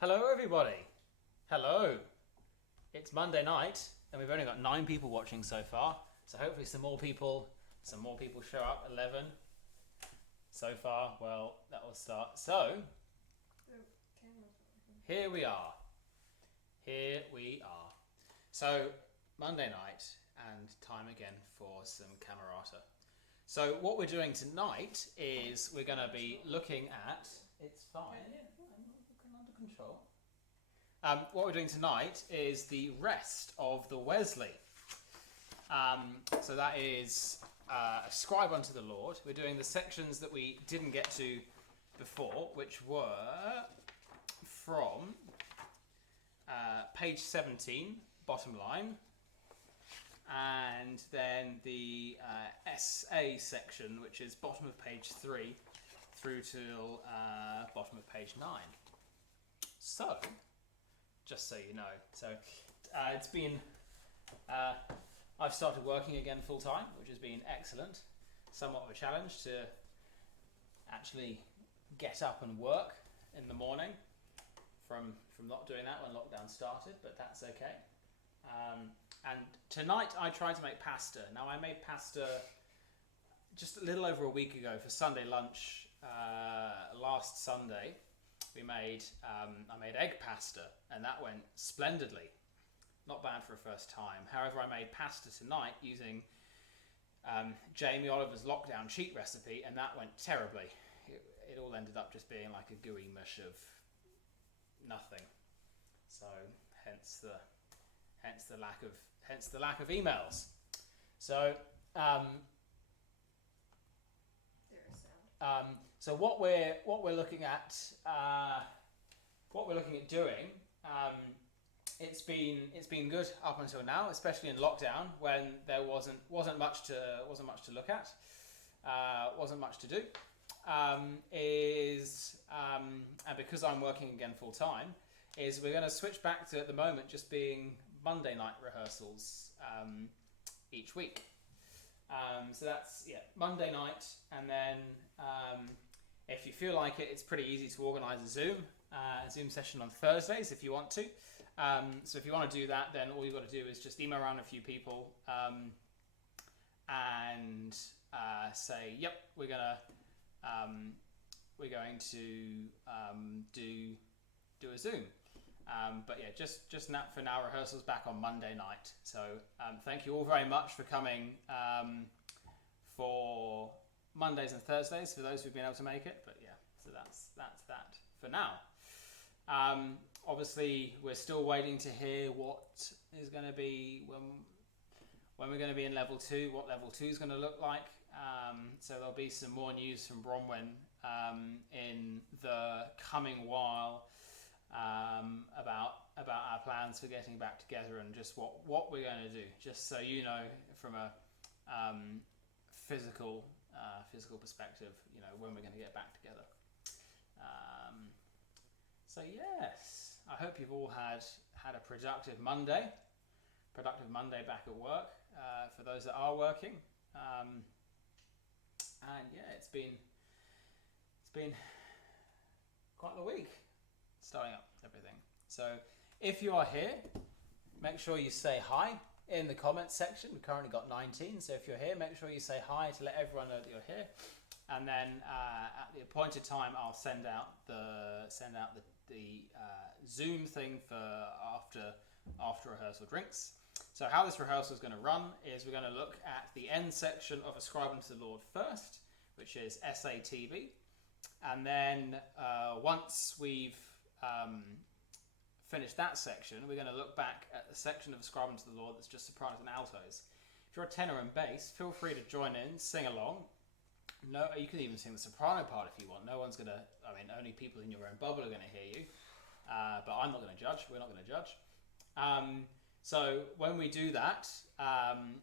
Hello, everybody. Hello. It's Monday night, and we've only got 9 people watching so far. So hopefully, some more people show up. 11 so far. Well, that will start. So here we are. Here we are. So Monday night, and time again for some Camerata. So what we're doing tonight is we're going to be looking at. It's fine. Yeah, I'm under control. What we're doing tonight is the rest of the Wesley. So that is Ascribe unto the Lord. We're doing the sections that we didn't get to before, which were from page 17, bottom line, and then the SA section, which is bottom of page 3 through till bottom of page 9. So, just so you know. So, it's been... I've started working again full time, which has been excellent. Somewhat of a challenge to actually get up and work in the morning from not doing that when lockdown started, but that's okay. And tonight I tried to make pasta. Now, I made pasta just a little over a week ago for Sunday lunch last Sunday. I made egg pasta, and that went splendidly. Not bad for a first time. However, I made pasta tonight using Jamie Oliver's lockdown cheat recipe, and that went terribly. It all ended up just being like a gooey mush of nothing. So hence the lack of emails. So so what we're looking at doing. It's been good up until now, especially in lockdown when there wasn't much to look at, wasn't much to do. And because I'm working again full time, is we're going to switch back to at the moment just being Monday night rehearsals each week. So that's Monday night, and then if you feel like it, it's pretty easy to organise a Zoom session on Thursdays if you want to. So if you want to do that, then all you've got to do is just email around a few people and say, "Yep, we're going to do a Zoom." But yeah, just for now, rehearsals back on Monday night. So thank you all very much for coming for Mondays and Thursdays for those who've been able to make it. But yeah, so that's that for now. Obviously, we're still waiting to hear what is going to be when we're going to be in level 2, what level 2 is going to look like. So there'll be some more news from Bronwyn in the coming while about our plans for getting back together and just what we're going to do. Just so you know, from a physical perspective, you know, when we're going to get back together. So yes, I hope you've all had a productive Monday back at work. For those that are working, and yeah, it's been quite the week starting up everything. So if you are here, make sure you say hi in the comments section. We've currently got 19, so if you're here, make sure you say hi to let everyone know that you're here. And then at the appointed time, I'll send out the Zoom thing for after rehearsal drinks. So how this rehearsal is going to run is we're going to look at the end section of Ascribe unto the Lord first, which is SATB, and then once we've finished that section, we're going to look back at the section of Ascribe unto the Lord that's just sopranos and altos. If you're a tenor and bass, feel free to join in, sing along. No, you can even sing the soprano part if you want. No one's going to... I mean, only people in your own bubble are going to hear you. But I'm not going to judge. We're not going to judge. So when we do that,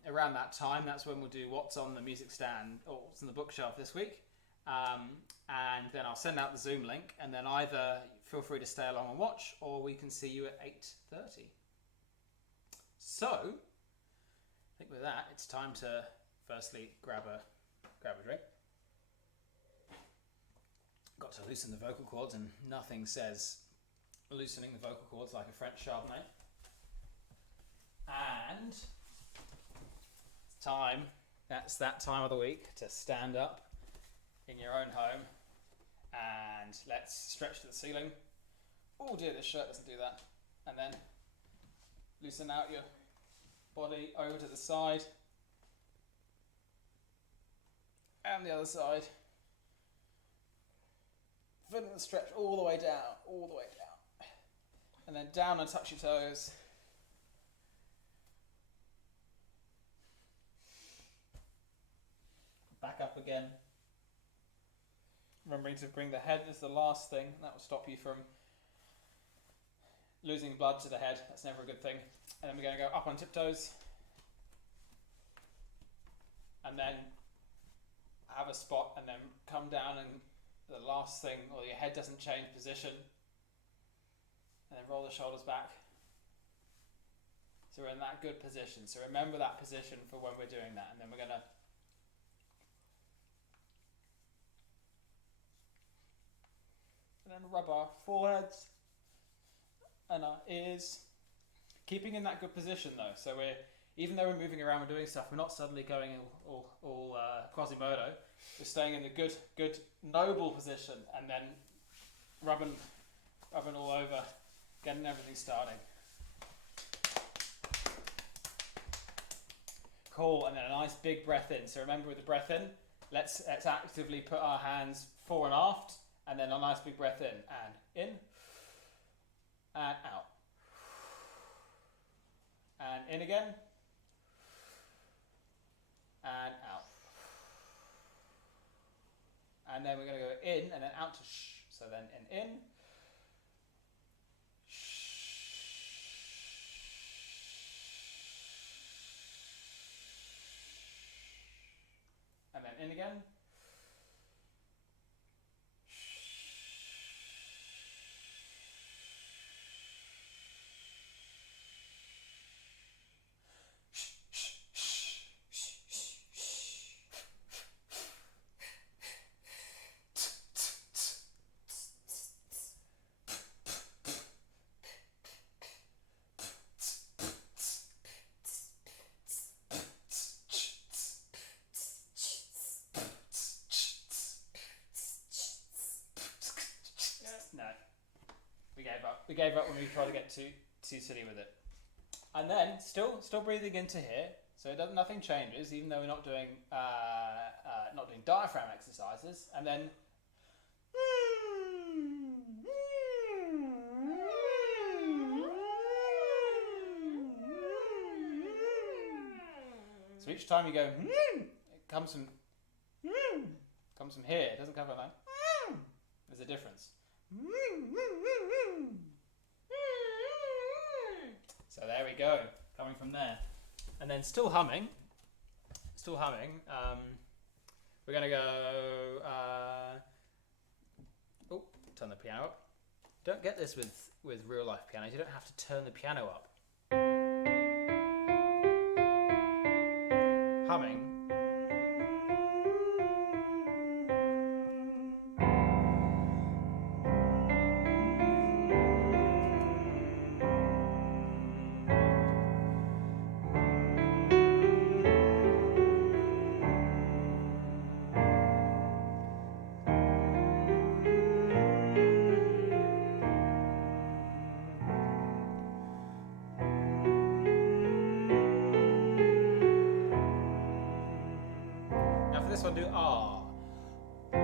around that time, that's when we'll do what's on the music stand or what's on the bookshelf this week. And then I'll send out the Zoom link, and then either feel free to stay along and watch, or we can see you at 8:30. So, I think with that, it's time to firstly grab a drink. Got to loosen the vocal cords, and nothing says loosening the vocal cords like a French Chardonnay. And that's that time of the week to stand up in your own home, and let's stretch to the ceiling. Oh dear, this shirt doesn't do that. And then loosen out your body over to the side and the other side. Feeling the stretch all the way down, and then down and touch your toes. Back up again. Remembering to bring the head as the last thing. That will stop you from losing blood to the head. That's never a good thing. And then we're going to go up on tiptoes. And then have a spot and then come down, and the last thing, or your head doesn't change position. And then roll the shoulders back. So we're in that good position. So remember that position for when we're doing that. And then we're going to rub our foreheads and our ears, keeping in that good position though. So even though we're moving around, we're doing stuff, we're not suddenly going all Quasimodo. We're staying in the good noble position, and then rubbing all over, getting everything starting. Cool, and then a nice big breath in. So remember, with the breath in, let's actively put our hands fore and aft, and then a nice big breath in and out, and in again, and out. And then we're going to go in and then out to shh. So then in, and then in again. No, we gave up when we tried to get too silly with it. And then still breathing into here, so nothing changes, even though we're not doing diaphragm exercises. And then so each time you go, it comes from here. It doesn't come from like. There's a difference. So there we go, coming from there. And then still humming. We're going to go, turn the piano up. Don't get this with real life pianos, you don't have to turn the piano up. Humming. This one, do ah. And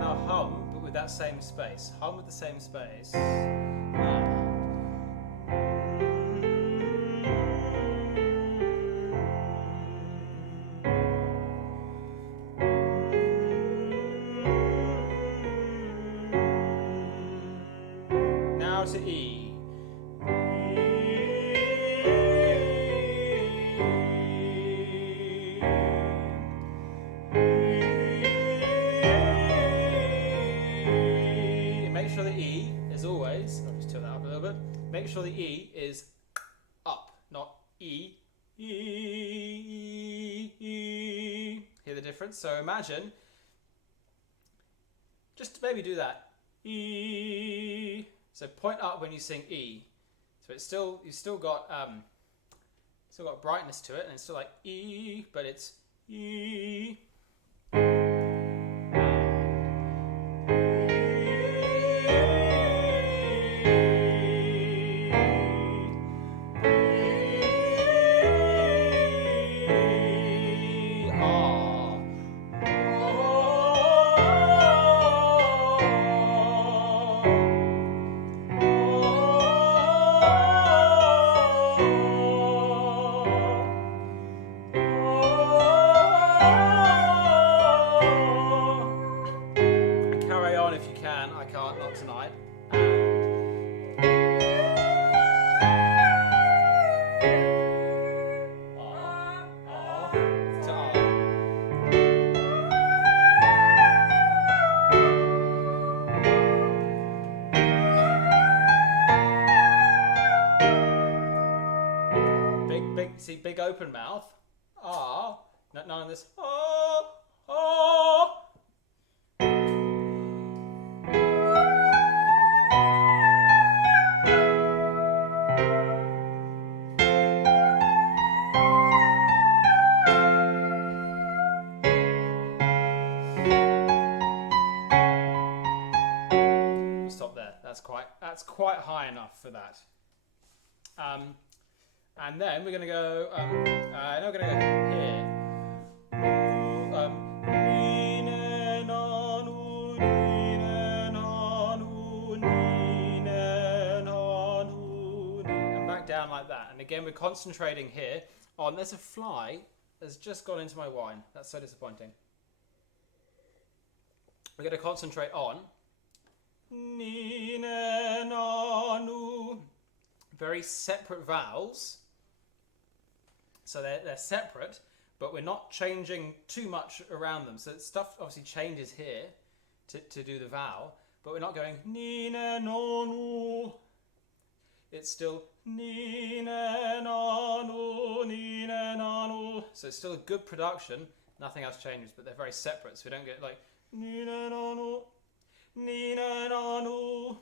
now hum, but with that same space. Hum with the same space. Now to E. Make sure the E is up, not E. Hear the difference? So imagine just maybe do that. E. So point up when you sing E. So it's still, you've still got brightness to it, and it's still like E, but it's E. See, big open mouth. Ah. None of this. Ah. Ah. We'll stop there. That's quite high enough for that. And then we're going to go, now we're going to go here. And back down like that. And again, we're concentrating here on, there's a fly that's just gone into my wine. That's so disappointing. We're going to concentrate on very separate vowels. So they're separate, but we're not changing too much around them. So stuff obviously changes here to do the vowel, but we're not going ni na no no. It's still ni na no no ni na no. So it's still a good production. Nothing else changes, but they're very separate. So we don't get like ni na no no ni na no no.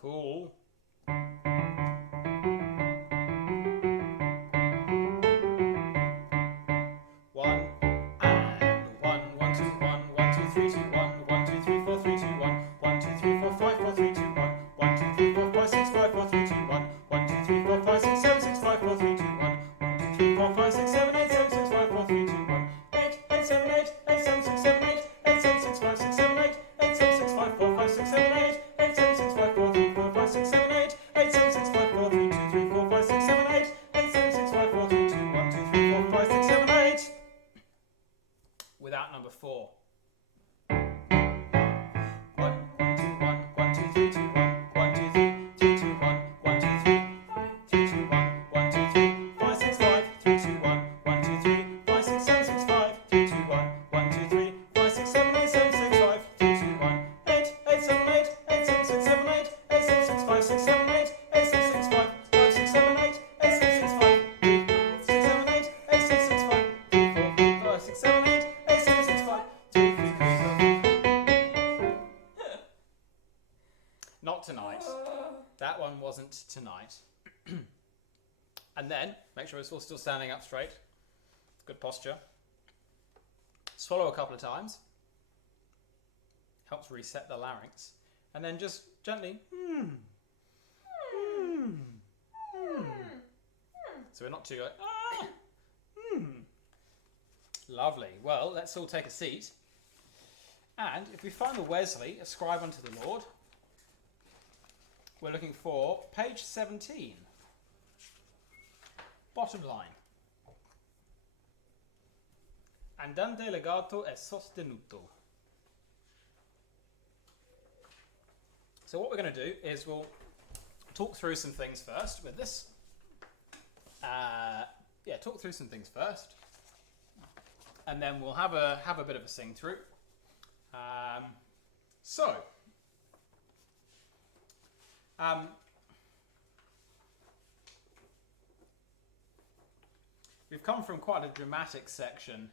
Cool. One and one, 1 2 1, 1 2 3 2 1, 1 2 3 4 3 2 1, 1 2 3 4 5 4 3 2 1, 1 2 3 4 5 6 5 4 3 2 1, 1 2 3 4 5 6 7 6 5 4 3 2 1, 1 2 3 4 5 6 7 8 7 6 5 4 3 2 1, 8 8 7 8 8 7 6 7 8 8 7 6 5 6 7 8 8 7 6 5 4 5 6 7 8 8 7 6 5 4 3 4 5 6 7 8 8 7 6 5 4 3 2 3 4 5 6 7 8 8 7 6 5 4 3 2 1 2 3 4 5 6 7 8. Without number 4. 1 1 2 1 1 2 3 2 1 1 2 3 3 2 1 1 2 3 3 2 1 1 2 3 5 6 5 3 2 1 1 2 3 5 6 7 6 5 3 2 1 1 2 3 5 6 7 8 7 6 5 3 2 1 8 8 7 8 8 7 6 7 8 8 7 6 5 6 7 8 8 6 6 5 5 6 7 8 8 6 6 5 3 6 7 8 8 6 6 5 3 4 5 6 7 8 8 7 6 5 2 3 4. Not tonight. That one wasn't tonight. And then make sure it's all still standing up straight. Good posture. Swallow a couple of times. Helps reset the larynx. And then just gently. So we're not too like. Lovely. Well, let's all take a seat. And if we find the Wesley, Ascribe unto the Lord, we're looking for page 17. Bottom line. Andante legato e sostenuto. So what we're going to do is we'll talk through some things first with this. Talk through some things first. And then we'll have a bit of a sing through. We've come from quite a dramatic section,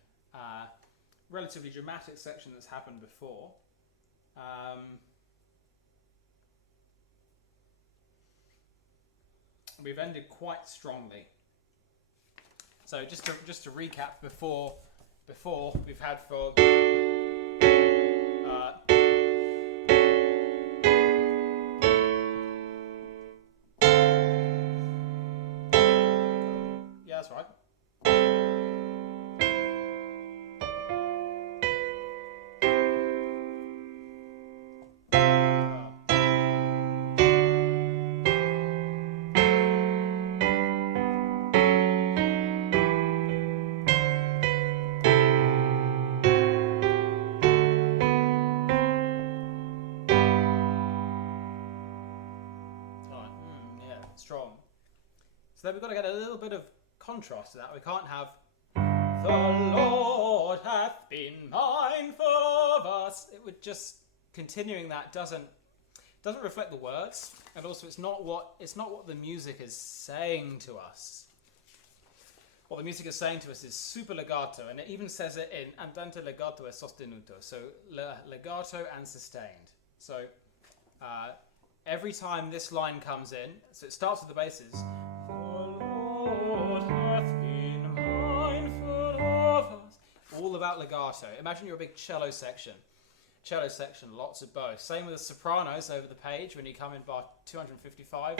relatively dramatic section that's happened before. We've ended quite strongly. So just to recap, before we've had for yeah, that's right. Strong. So then we've got to get a little bit of contrast to that. We can't have the Lord hath been mindful of us. It would just continuing that doesn't reflect the words, and also it's not what the music is saying to us. What the music is saying to us is super legato, and it even says it in andante legato e sostenuto, so legato and sustained. So every time this line comes in, so it starts with the basses. The Lord hath been mindful of us. All about legato. Imagine you're a big cello section. Lots of bow. Same with the sopranos over the page when you come in bar 255.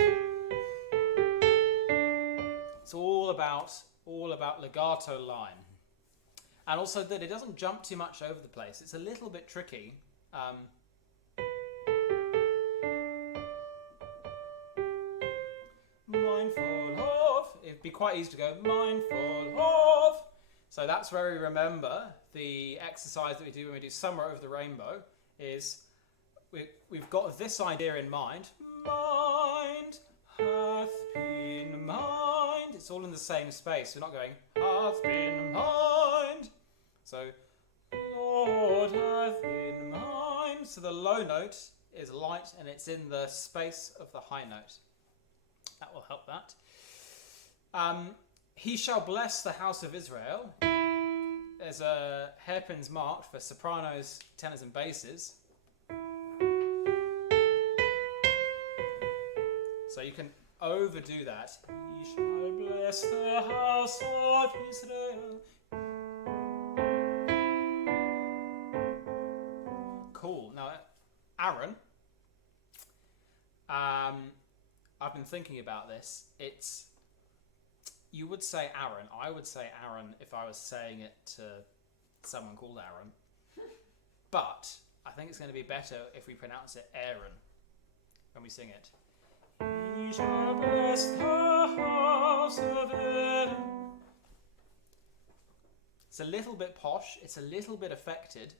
It's all about legato line. And also that it doesn't jump too much over the place. It's a little bit tricky. Mindful of. It'd be quite easy to go mindful of. So that's where we remember the exercise that we do when we do Somewhere Over the Rainbow is we've got this idea in mind. Mind hath been mind. It's all in the same space. We're not going hath been mind. So Lord hath been mind. So the low note is light and it's in the space of the high note. That will help that. He shall bless the house of Israel. There's a hairpins marked for sopranos, tenors and basses. So you can overdo that. He shall bless the house of Israel. Cool. Now, Aaron, I've been thinking about this. You would say Aaron. I would say Aaron if I was saying it to someone called Aaron. But I think it's going to be better if we pronounce it Aaron when we sing it. He shall bless the house of Aaron. It's a little bit posh. It's a little bit affected.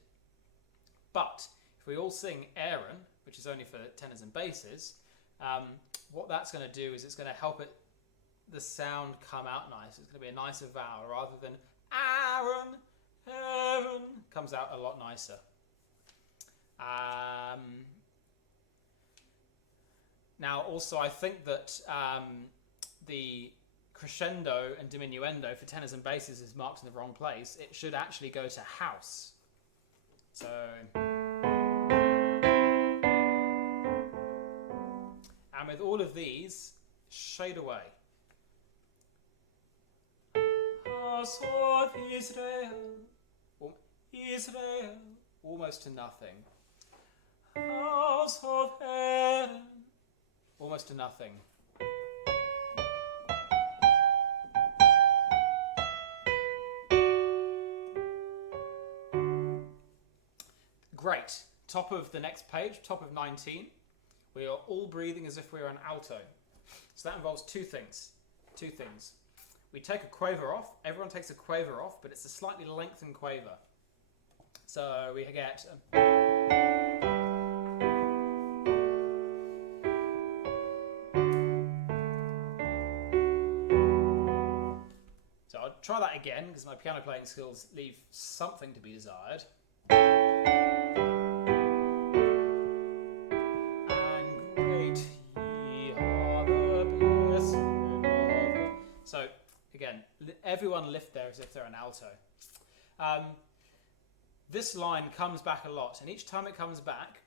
But if we all sing Aaron, which is only for tenors and basses, what that's going to do is it's going to help the sound come out nice. It's going to be a nicer vowel rather than Aaron. Aaron comes out a lot nicer. Now, also, I think that the crescendo and diminuendo for tenors and basses is marked in the wrong place. It should actually go to house. So. And with all of these, shade away. House of Israel, Israel, almost to nothing. House of Aaron, almost to nothing. Great. Top of the next page, top of 19. We are all breathing as if we are an alto. So that involves two things. We take a quaver off. Everyone takes a quaver off, but it's a slightly lengthened quaver. So we get... So I'll try that again, because my piano playing skills leave something to be desired. So, again, everyone lift there as if they're an alto. This line comes back a lot, and each time it comes back,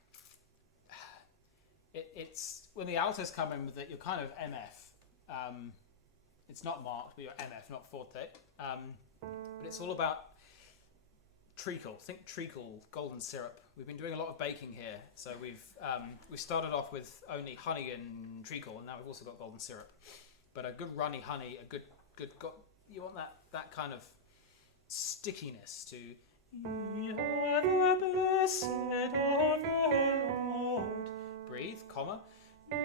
it's when the altos come in with it, you're kind of MF. It's not marked, but you're MF, not forte. But it's all about treacle. Think treacle, golden syrup. We've been doing a lot of baking here, so we started off with only honey and treacle, and now we've also got golden syrup. But a good runny honey, you want that kind of stickiness to. You are the blessed of the Lord. Breathe, comma. You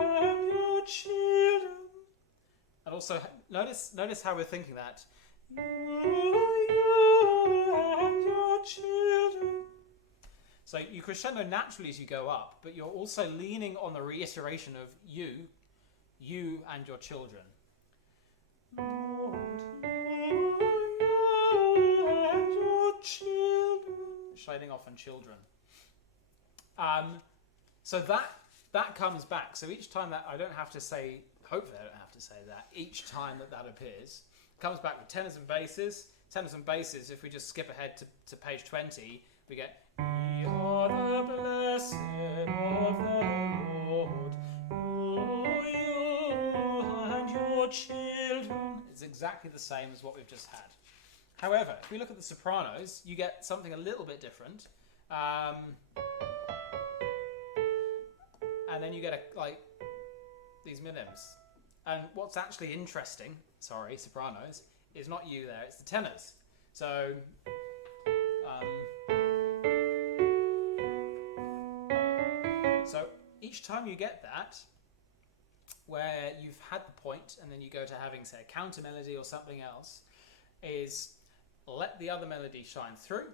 and your children. And also notice how we're thinking that. You and your children. So you crescendo naturally as you go up, but you're also leaning on the reiteration of you and your children. Lord, you and your children. Shading off on children. So that comes back. So each time that I don't have to say, hopefully I don't have to say that, each time that appears, it comes back with tenors and basses. Tenors and basses, if we just skip ahead to page 20, we get, ye are the blessed of the Lord, you and your children. It's exactly the same as what we've just had. However, if we look at the sopranos, you get something a little bit different. And then you get these minims. And what's actually interesting, sopranos, is not you there, it's the tenors. So, so each time you get that, where you've had the point and then you go to having, say, a counter melody or something else, is let the other melody shine through.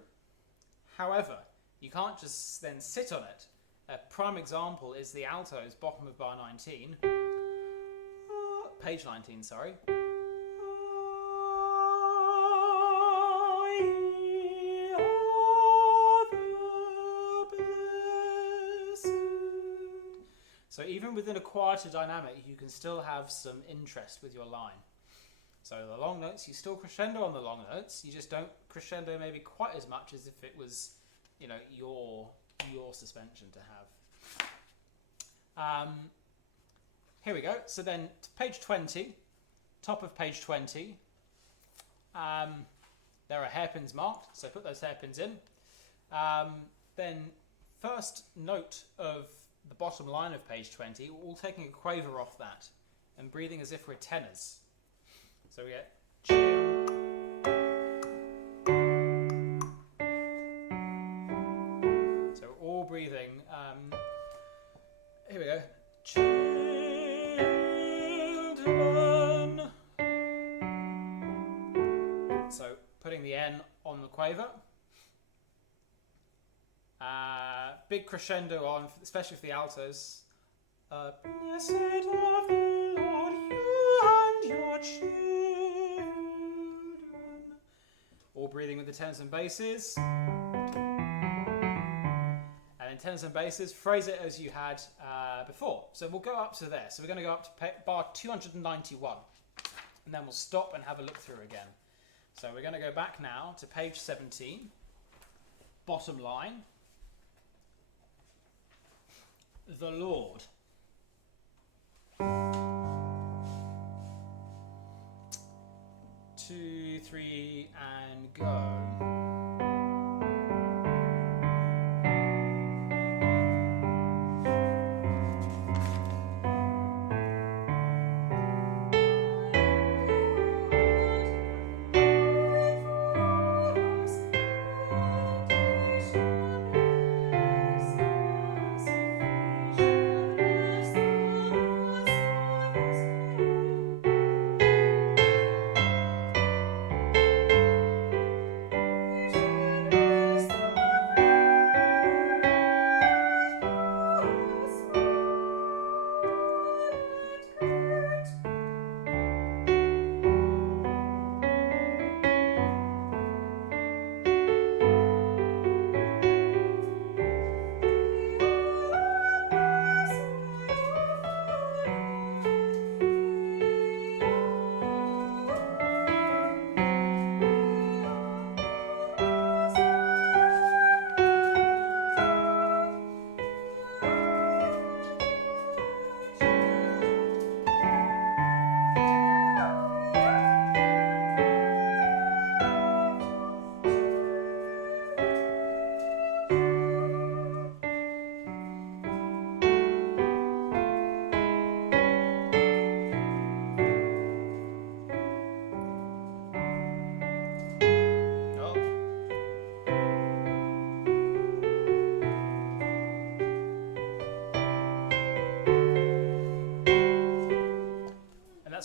However, you can't just then sit on it. A prime example is the altos, bottom of bar 19, page 19, sorry. So even within a quieter dynamic, you can still have some interest with your line. So the long notes, you still crescendo on the long notes, you just don't crescendo maybe quite as much as if it was, your suspension to have. Here we go. So then to page 20, top of page 20, there are hairpins marked, so put those hairpins in. Then first note of the bottom line of page 20, we're all taking a quaver off that and breathing as if we're tenors. So we get so we're all breathing. Here we go. Children. So putting the N on the quaver. Big crescendo on, especially for the altos. Blessed of the Lord, you and your children. All breathing with the tenors and basses. And in tenors and basses, phrase it as you had before. So we'll go up to there. So we're going to go up to bar 291. And then we'll stop and have a look through again. So we're going to go back now to page 17. Bottom line. The Lord. 2, 3, and go.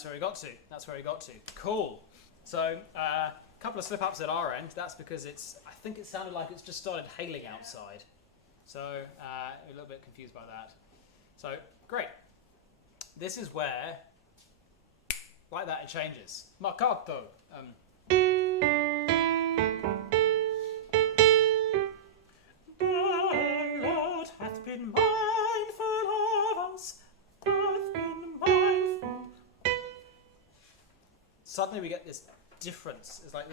that's where we got to. That's where we got to. Cool. So, a couple of slip-ups at our end. That's because I think it sounded like it's just started hailing outside. So, a little bit confused by that. So, great. This is where, like that, it changes. Marcato. The Lord hath been mindful of us, hath been mindful. Suddenly we get this difference. It's like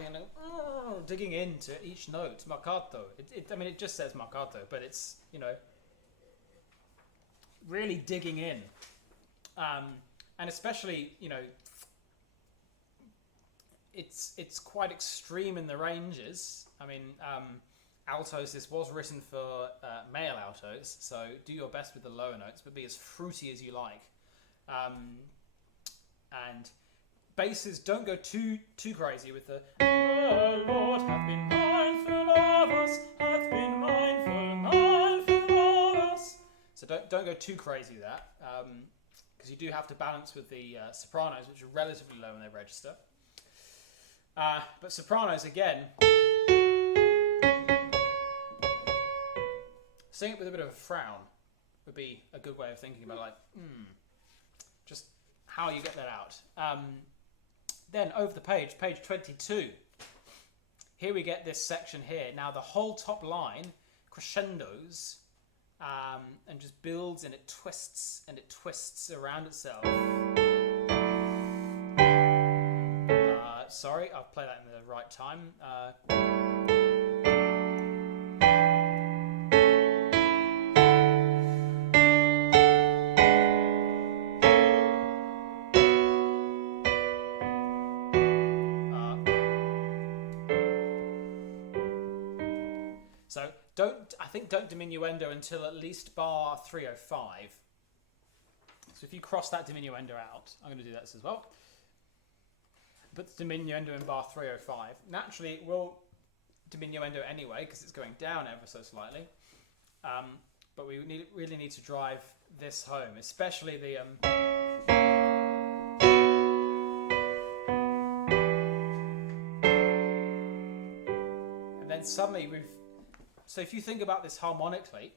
digging into each note. Marcato. It just says marcato, but it's, really digging in. And especially, it's quite extreme in the ranges. Altos, this was written for male altos, so do your best with the lower notes, but be as fruity as you like. And basses, don't go too crazy with the Lord hath been mindful of us, hath been mindful of us. So don't go too crazy with that, because you do have to balance with the sopranos, which are relatively low in their register. But sopranos, again, sing it with a bit of a frown would be a good way of thinking about just how you get that out. Then over the page 22, here we get this section here. Now the whole top line crescendos and just builds and it twists around itself. Sorry, I'll play that in the right time. So don't diminuendo until at least bar 305. So if you cross that diminuendo out, I'm going to do that as well. Put the diminuendo in bar 305. Naturally, it will diminuendo anyway because it's going down ever so slightly. But we really need to drive this home, especially the. And then suddenly we've. So if you think about this harmonically,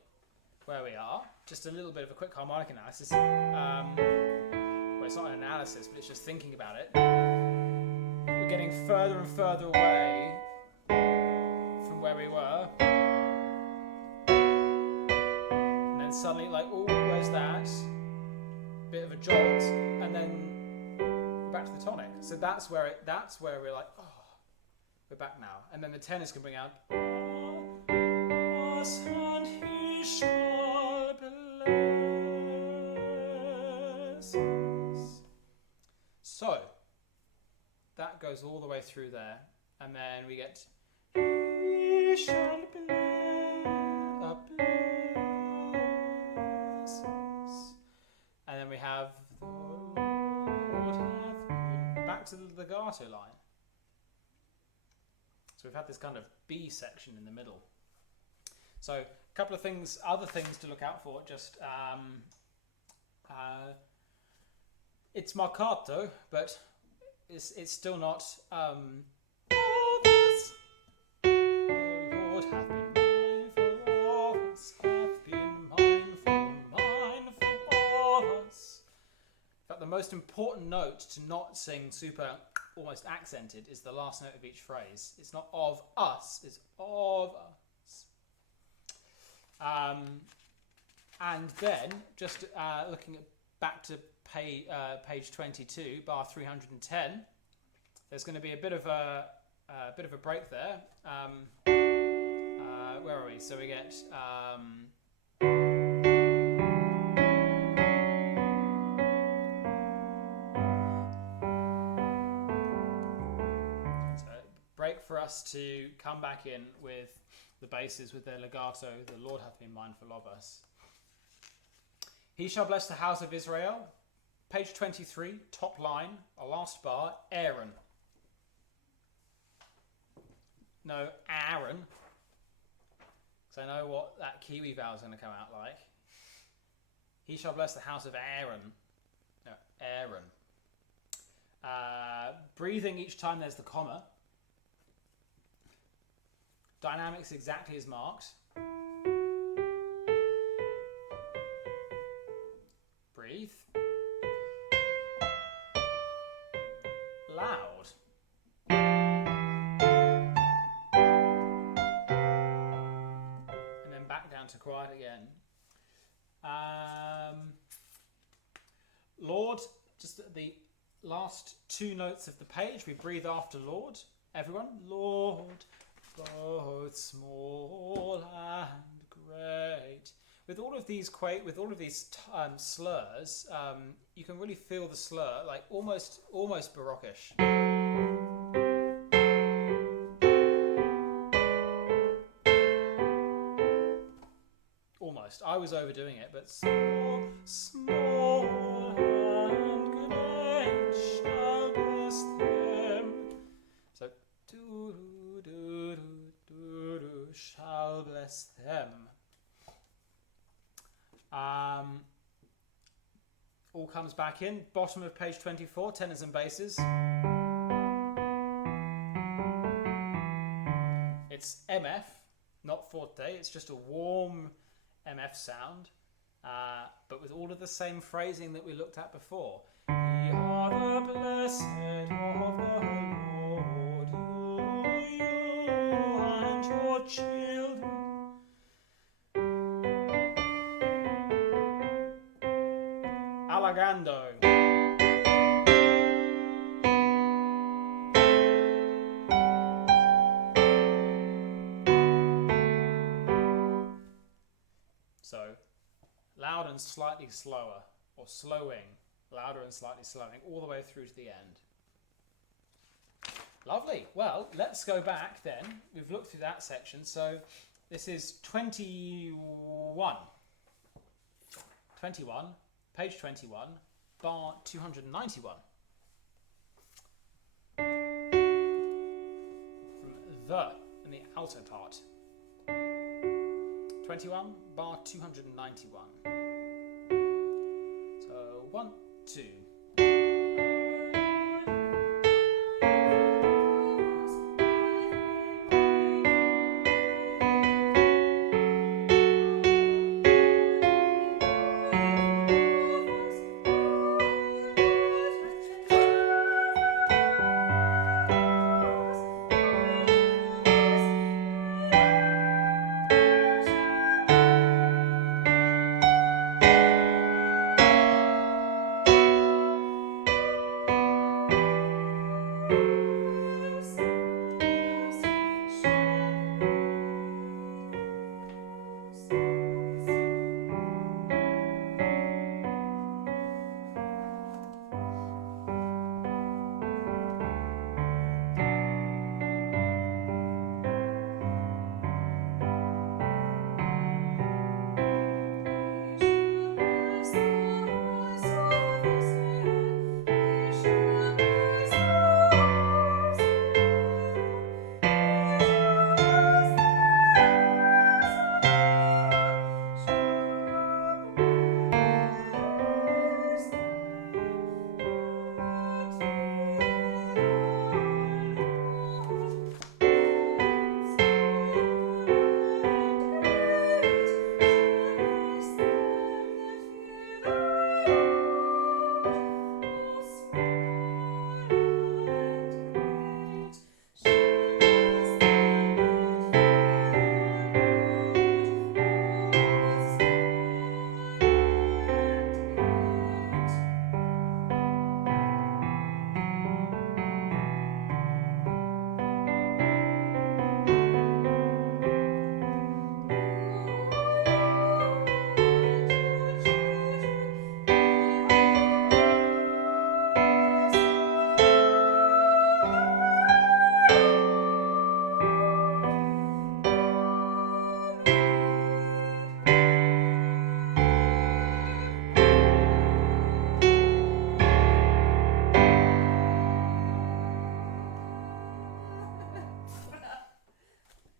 where we are, just a little bit of a quick harmonic analysis. Well, it's not an analysis, but it's just thinking about it. We're getting further and further away from where we were. And then suddenly, where's that? Bit of a jolt, and then we're back to the tonic. So that's where we're like, oh, we're back now. And then the tenors can bring out. And he shall bless us. So that goes all the way through there, and then we get he shall bless us, and then we have the Lord hath been, back to the legato line. So we've had this kind of B section in the middle. So a couple of other things to look out for. Just it's marcato, but it's still not. Others, the Lord hath been mindful of us, hath been mindful of us. In fact, the most important note to not sing super almost accented is the last note of each phrase. It's not of us, it's of us. And then, just looking back to page 22, bar 310, there's going to be a bit of a break there. Where are we? So we get. So break for us to come back in with the basses with their legato, the Lord hath been mindful of us. He shall bless the house of Israel. Page 23, top line, a last bar, Aaron. No, Aaron. Because I know what that Kiwi vowel is going to come out like. He shall bless the house of Aaron. No, Aaron. breathing each time there's the comma. Dynamics exactly as marked. Breathe. Loud. And then back down to quiet again. Lord, just the last two notes of the page, we breathe after Lord. Everyone, Lord, both small and great. With all of these slurs, you can really feel the slur, like almost barockish. Almost. I was overdoing it, but small and great shall bless them. So do shall bless them. All comes back in. Bottom of page 24, tenors and basses. It's MF, not forte. It's just a warm MF sound, but with all of the same phrasing that we looked at before. Ye are the blessed of the Lord, you and your children. Allegando. So, loud and slightly slower, or slowing, louder and slightly slowing, all the way through to the end. Lovely. Well, let's go back then. We've looked through that section. So, this is 21. 21, page 21, bar 291. From the in the alto part. 21, bar 291. So 1, 2.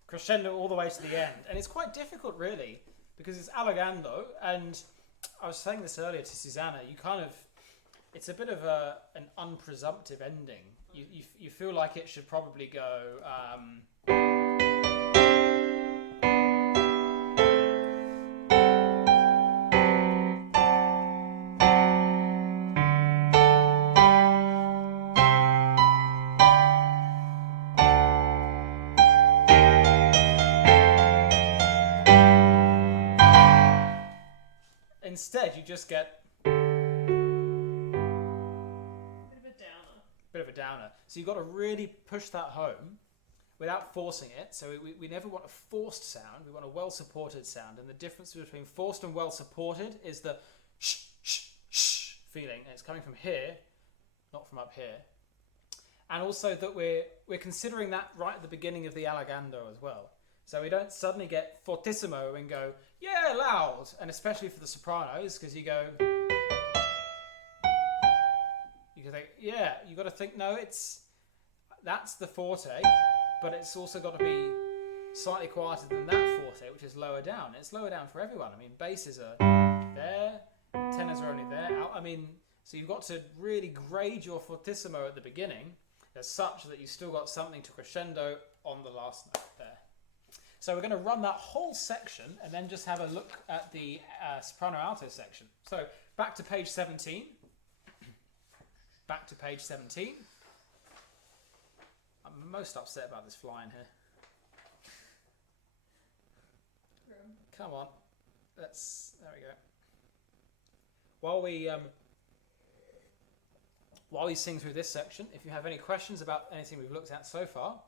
Crescendo all the way to the end, and it's quite difficult really because it's allegando, and I was saying this earlier to Susanna, you kind of it's a bit of an unpresumptive ending. You feel like it should probably go. Instead, you just get bit of a downer. So you've got to really push that home without forcing it. So we never want a forced sound. We want a well-supported sound. And the difference between forced and well-supported is the shh, shh, shh feeling. And it's coming from here, not from up here. And also that we're considering that right at the beginning of the allegando as well. So we don't suddenly get fortissimo and go, yeah, loud. And especially for the sopranos, because you go... You can think, yeah, you got to think, no, that's the forte, but it's also got to be slightly quieter than that forte, which is lower down. It's lower down for everyone. I mean, basses are there, tenors are only there. So you've got to really grade your fortissimo at the beginning as such that you've still got something to crescendo on the last note there. So we're going to run that whole section and then just have a look at the soprano-alto section. So back to page 17. Back to page 17. I'm most upset about this flying here. Come on. There we go. While we sing through this section, if you have any questions about anything we've looked at so far,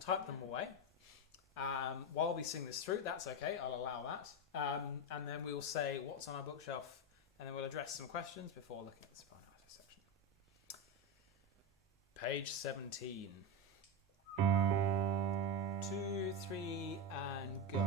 type them away. While we sing this through, that's okay, I'll allow that. And then we'll say what's on our bookshelf, and then we'll address some questions before looking at the soprano alto section. Page 17. 2, 3, and go.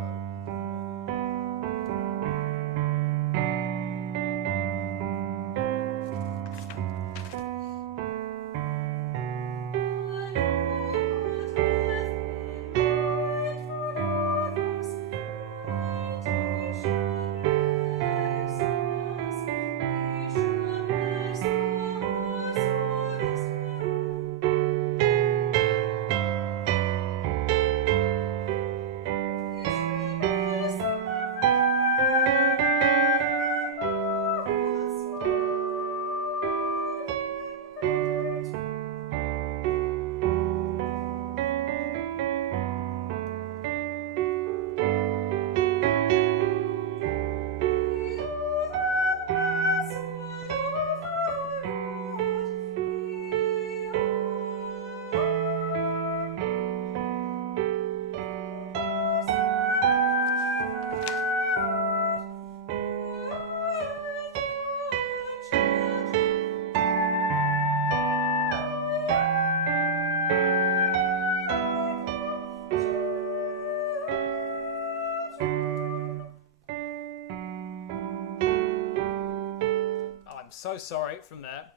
I'm so sorry from there.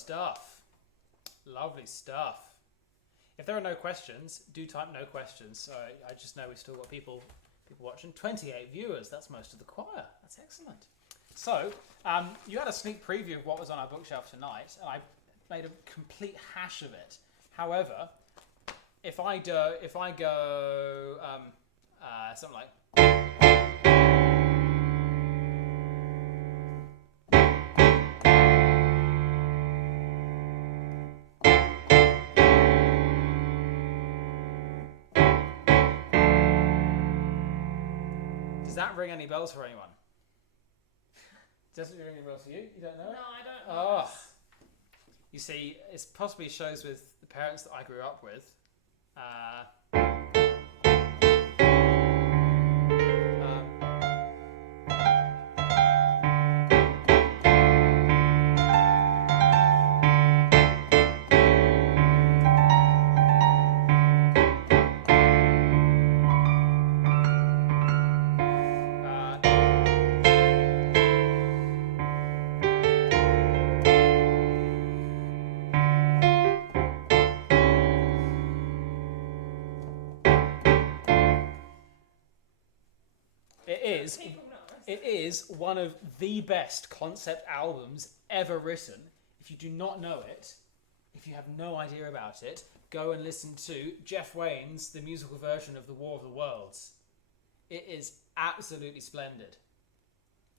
stuff. Lovely stuff. If there are no questions, do type no questions. So I just know we've still got people watching. 28 viewers. That's most of the choir. That's excellent. So you had a sneak preview of what was on our bookshelf tonight, and I made a complete hash of it. However, if I go something like. Does that ring any bells for anyone? Doesn't it ring any bells for you? You don't know it? No, I don't know. Oh. You see, it possibly shows with the parents that I grew up with. It is one of the best concept albums ever written. If you do not know it, if you have no idea about it, go and listen to Jeff Wayne's the musical version of The War of the Worlds. It is absolutely splendid.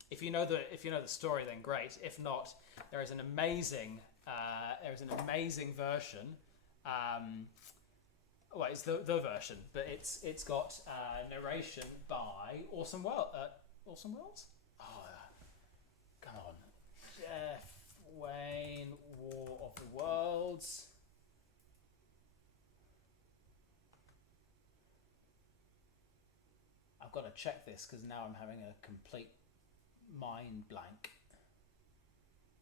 If you know the story, then great. If not, there is an amazing version. Well, it's the version, but it's got narration by Orson Welles. Orson Welles? Oh, come on. Jeff Wayne, War of the Worlds. I've got to check this because now I'm having a complete mind blank.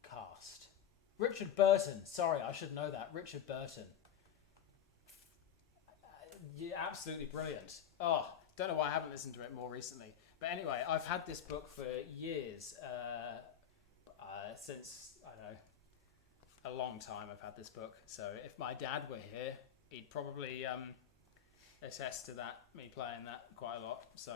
Cast. Richard Burton. Sorry, I should know that. Richard Burton. Yeah, absolutely brilliant. Oh, don't know why I haven't listened to it more recently. But anyway, I've had this book for years. Since, I don't know, a long time I've had this book. So if my dad were here, he'd probably attest to that, me playing that quite a lot. So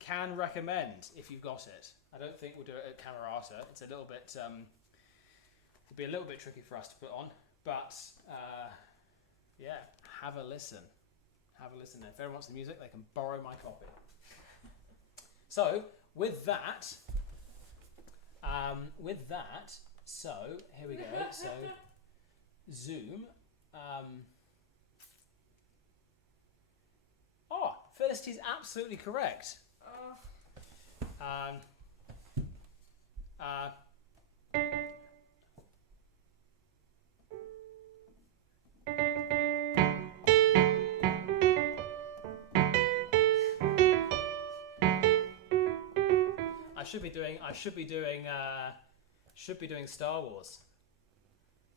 can recommend if you've got it. I don't think we'll do it at Camerata. It's a little bit, it'd be a little bit tricky for us to put on. But yeah, have a listen. Have a listen. If anyone wants the music, they can borrow my copy. So with that, so here we go. So Zoom. Felicity's absolutely correct. I should be doing Star Wars.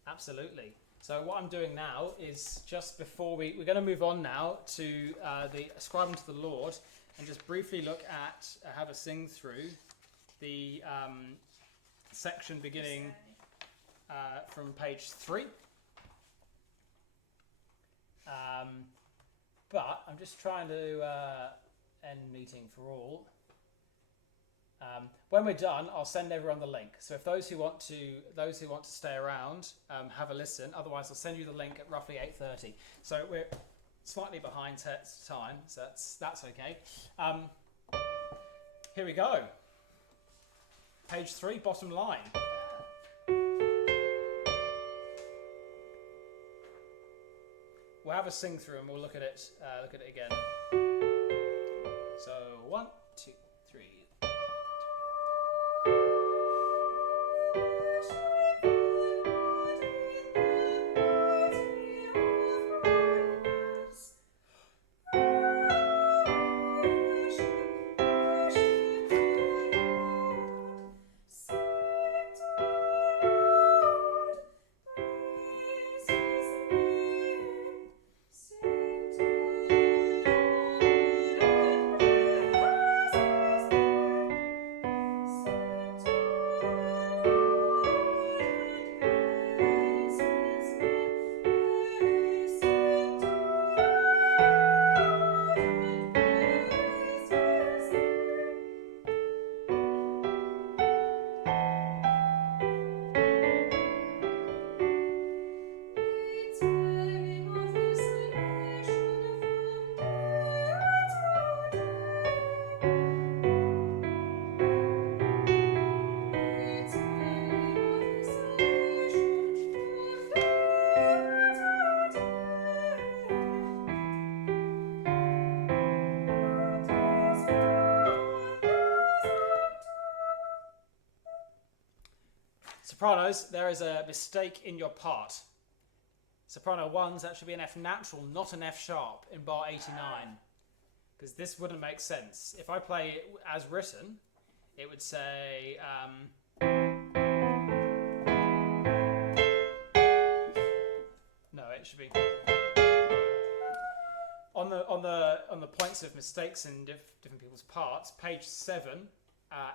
Absolutely. So what I'm doing now is just before we're going to move on now to the Ascribe unto the Lord, and just briefly look at have a sing through the section beginning from page 3. But I'm just trying to end meeting for all. When we're done, I'll send everyone the link. So if those who want to stay around, have a listen. Otherwise, I'll send you the link at roughly 8:30. So we're slightly behind time, so that's okay. Here we go. Page 3, bottom line. We'll have a sing through and we'll look at it again. So 1, 2, 3. Sopranos, there is a mistake in your part. Soprano 1s, that should be an F natural, not an F sharp in bar 89. Because this wouldn't make sense. If I play it as written, it would say... no, it should be... On the points of mistakes in different people's parts, page 7,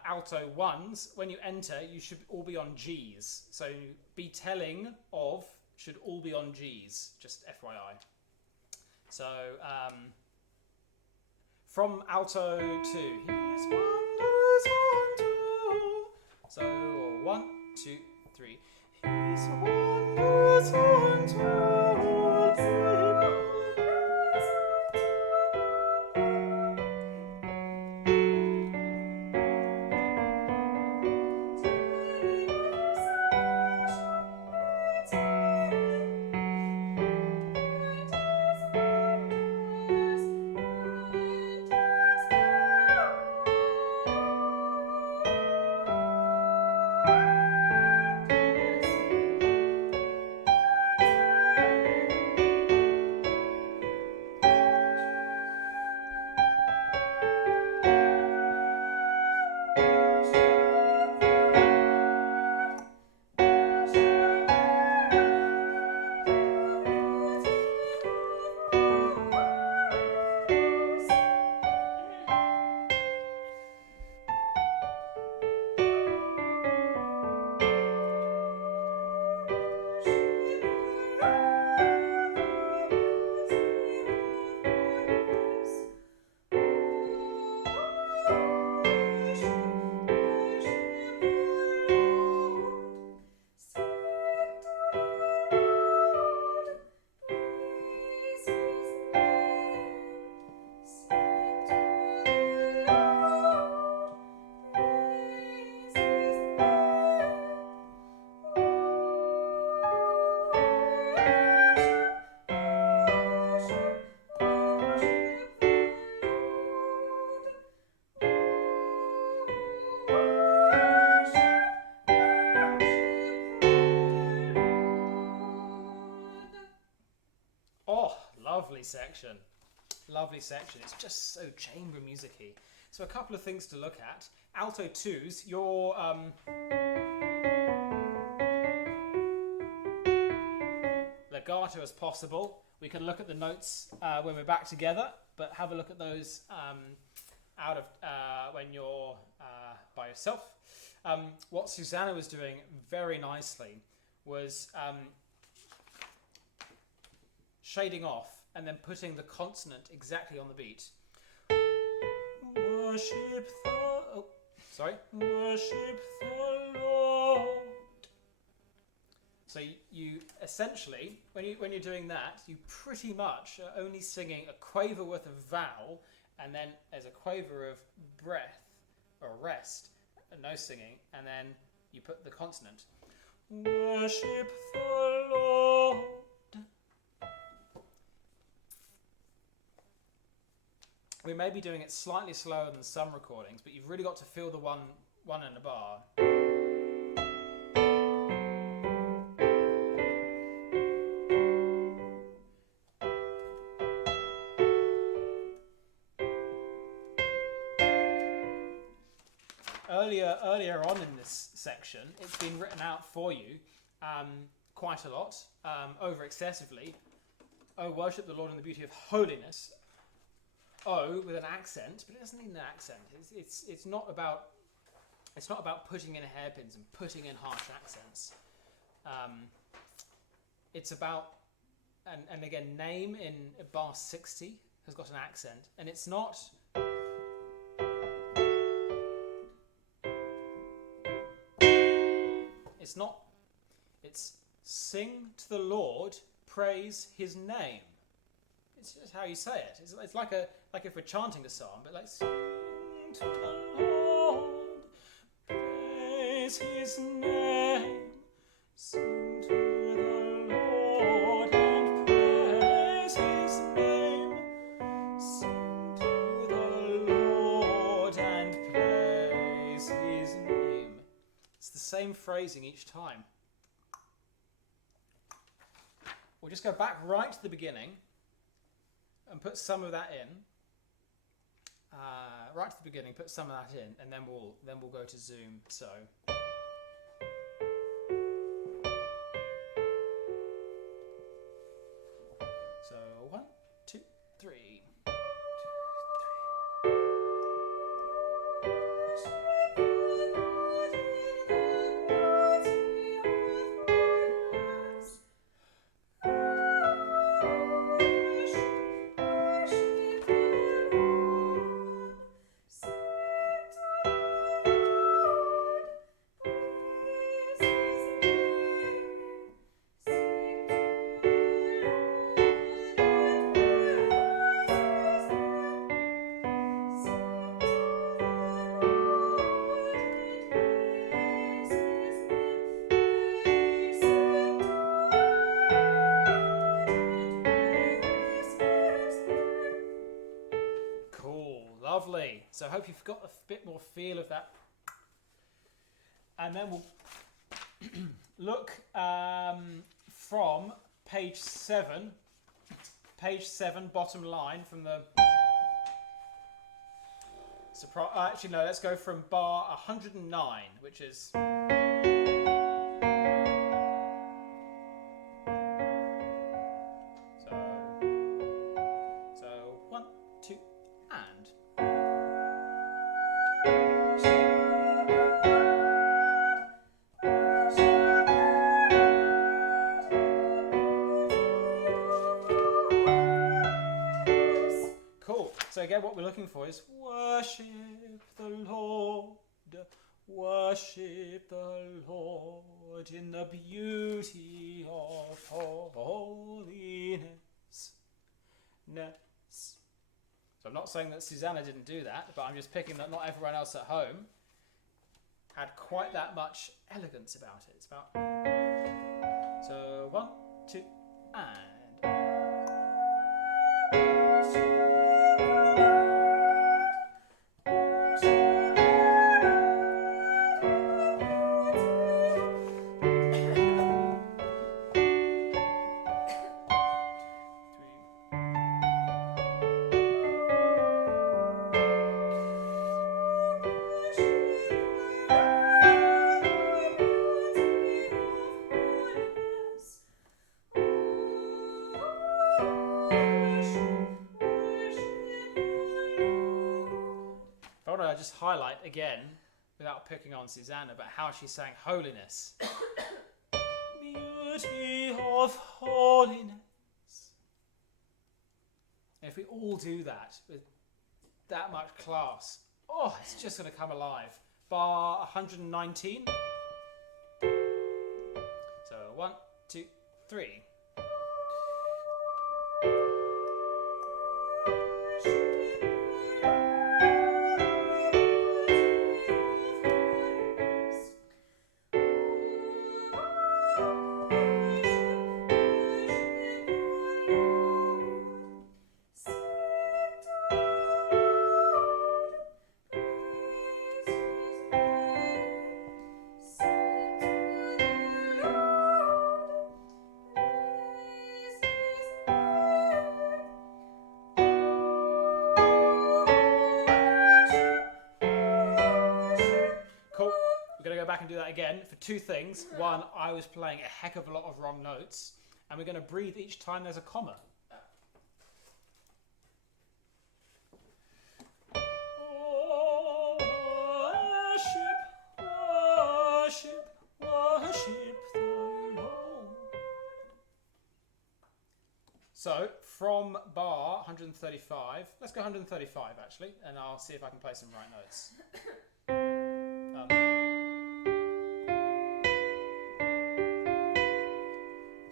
alto 1s, when you enter, you should all be on Gs. So be telling of should all be on Gs, just FYI. So, from alto to His wonders wonderful. So 1, 2, 3. His wonders wonderful. Lovely section. It's just so chamber music-y. So a couple of things to look at. Alto 2s, your legato as possible. We can look at the notes when we're back together, but have a look at those out of when you're by yourself. What Susanna was doing very nicely was shading off and then putting the consonant exactly on the beat. Worship the... Worship the Lord. So you essentially, when you're doing that, you pretty much are only singing a quaver worth of vowel, and then there's a quaver of breath, or rest, and no singing, and then you put the consonant. Worship the Lord. We may be doing it slightly slower than some recordings, but you've really got to feel the one in a bar. Earlier on in this section, it's been written out for you quite a lot, over excessively. Oh, worship the Lord in the beauty of holiness. O with an accent, but it doesn't need an accent. It's not about putting in hairpins and putting in harsh accents. It's about and again, name in bar 60 has got an accent, and it's not. It's not. It's sing to the Lord, praise His name. It's just how you say it. It's like if we're chanting a psalm, but like sing to the Lord, praise His name. Sing to the Lord and praise His name. Sing to the Lord and praise His name. It's the same phrasing each time. We'll just go back right to the beginning and put some of that in. Right to the beginning, put some of that in, and then we'll go to zoom. So. So 1, 2, 3. Lovely. So I hope you've got a bit more feel of that. And then we'll look from page 7, bottom line from the... actually, no, let's go from bar 109, which is... So 1, 2, and... So again, what we're looking for is worship the Lord in the beauty of holiness. So I'm not saying that Susanna didn't do that, but I'm just picking that not everyone else at home had quite that much elegance about it. It's about... So 1, 2, and... I just highlight again, without picking on Susanna, but how she sang holiness. Beauty of holiness. And if we all do that with that much class, oh, it's just going to come alive. Bar 119. So 1, 2, 3. Back and do that again for two things. One, I was playing a heck of a lot of wrong notes, and we're going to breathe each time there's a comma. Worship the Lord. So from bar 135, let's go 135 actually, and I'll see if I can play some right notes.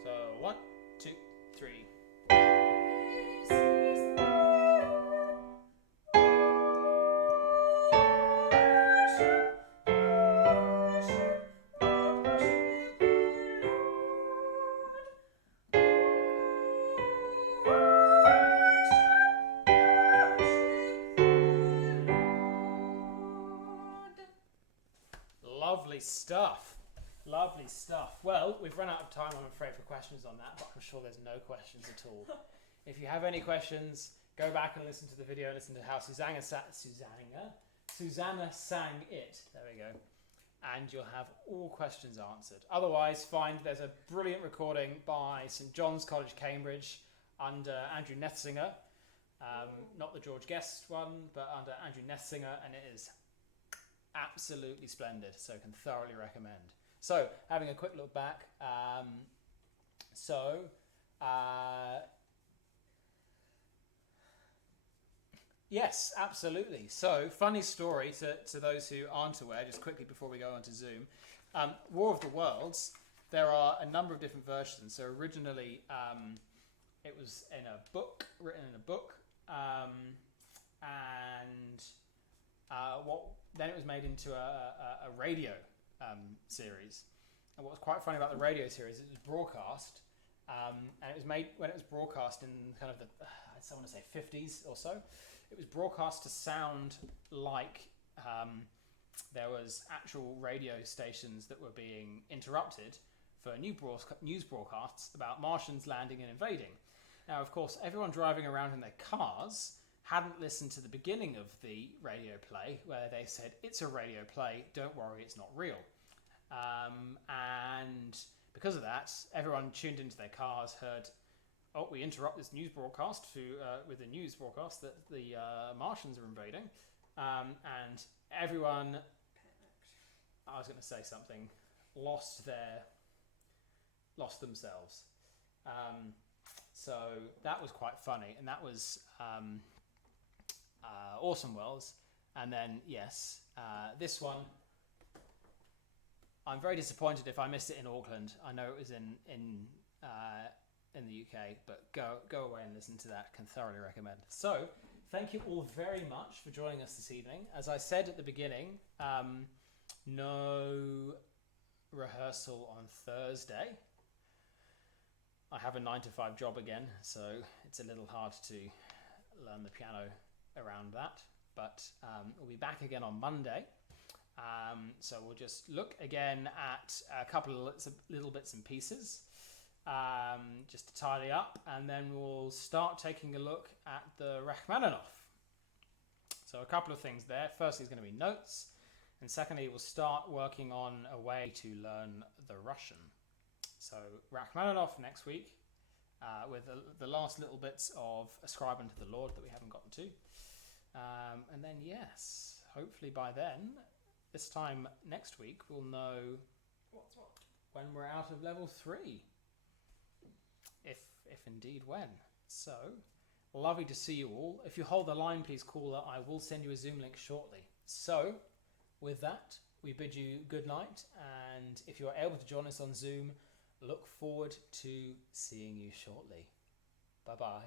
So 1, 2, 3. Lovely stuff. Lovely stuff. Well, we've run out of time, I'm afraid, for questions on that, but I'm sure there's no questions at all. If you have any questions, go back and listen to the video, listen to how Susanna sang it. There we go. And you'll have all questions answered. Otherwise, there's a brilliant recording by St John's College, Cambridge, under Andrew Nethsinger. Not the George Guest one, but under Andrew Nethsinger, and it is absolutely splendid, so can thoroughly recommend. So, having a quick look back, yes, absolutely. So, funny story to those who aren't aware, just quickly before we go on to Zoom. War of the Worlds, there are a number of different versions. So originally, it was written in a book, then it was made into a radio series. And what was quite funny about the radio series, it was broadcast, and it was made when it was broadcast in kind of the, I want to say 50s or so. It was broadcast to sound like there was actual radio stations that were being interrupted for news broadcasts about Martians landing and invading. Now, of course, everyone driving around in their cars hadn't listened to the beginning of the radio play where they said, "It's a radio play, don't worry, it's not real." And because of that, everyone tuned into their cars, heard, "Oh, we interrupt this news broadcast with a news broadcast that the Martians are invading." And everyone, I was going to say something, lost themselves. So that was quite funny, and that was Awesome Worlds. And then, yes, this one, I'm very disappointed if I missed it in Auckland. I know it was in the UK, but go away and listen to that. Can thoroughly recommend. So, thank you all very much for joining us this evening. As I said at the beginning, no rehearsal on Thursday. I have a 9-to-5 job again, so it's a little hard to learn the piano around that. But we'll be back again on Monday. So we'll just look again at a couple of little bits and pieces, just to tidy up, and then we'll start taking a look at the Rachmaninoff. So a couple of things there. Firstly, is going to be notes, and secondly, we'll start working on a way to learn the Russian. So Rachmaninoff next week, with the last little bits of Ascribe unto the Lord that we haven't gotten to. And then, yes, hopefully by then, this time next week, we'll know when we're out of level 3. If indeed when. So, lovely to see you all. If you hold the line, please, caller, I will send you a Zoom link shortly. So, with that, we bid you good night. And if you're able to join us on Zoom, look forward to seeing you shortly. Bye-bye.